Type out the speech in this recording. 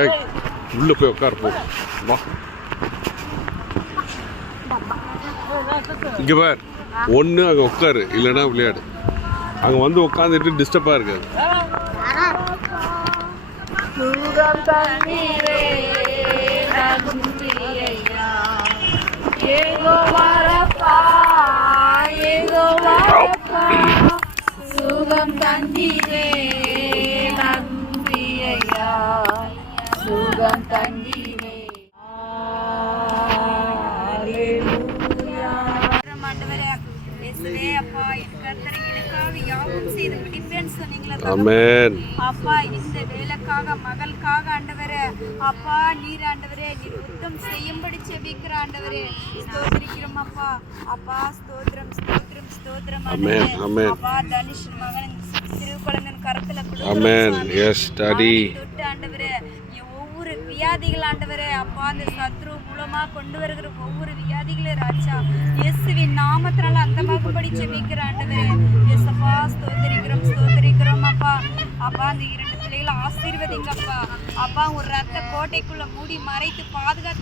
ஏய் உள்ளே போய் உட்கார போ வா இங்கே பார் ஒன்று அங்கே உட்காரு இல்லைன்னா விளையாடு அங்கே வந்து உட்காந்துட்டு டிஸ்டர்பாக இருக்காது சுகம் தந்தீரே நன்றி ஐயா சுகம் தந்தீரே அப்பா இந்த வேலைக்காக மகளுக்காக ஆண்டவரே அப்பா நீர் ஆண்டவரே நீர் யுத்தம் செய்யும்படி செபிக்கிற ஆண்டவரே ஸ்தோத்திரிக்கிறோம் அப்பா அப்பா ஸ்தோத்திரம் ஸ்தோத்திரம் ஸ்தோத்திரம் அப்பா தனுஷ் மகன் சிறு குழந்தைன் கரத்துல தொட்டு ஆண்டவரே ஒவ்வொரு வியாதிகள் ஆண்டவரே அப்பா அந்த சத்ரு மூலமா கொண்டு வருகிற ஒவ்வொரு வியாதிகளும் ராஜா இயேசுவின் நாமத்தினால அந்தமாகும்படி செபிக்கிற ஆண்டவரே இயேசப்பா ஸ்தோத்திரிக்கிறோம் அப்பா அப்பா அந்த 2 பிள்ளைகளை ஆசீர்வதிங்கப்பா அப்பா ஒரு ரத்த கோட்டைக்குள்ள மூடி மறைத்து பாதுகாத்து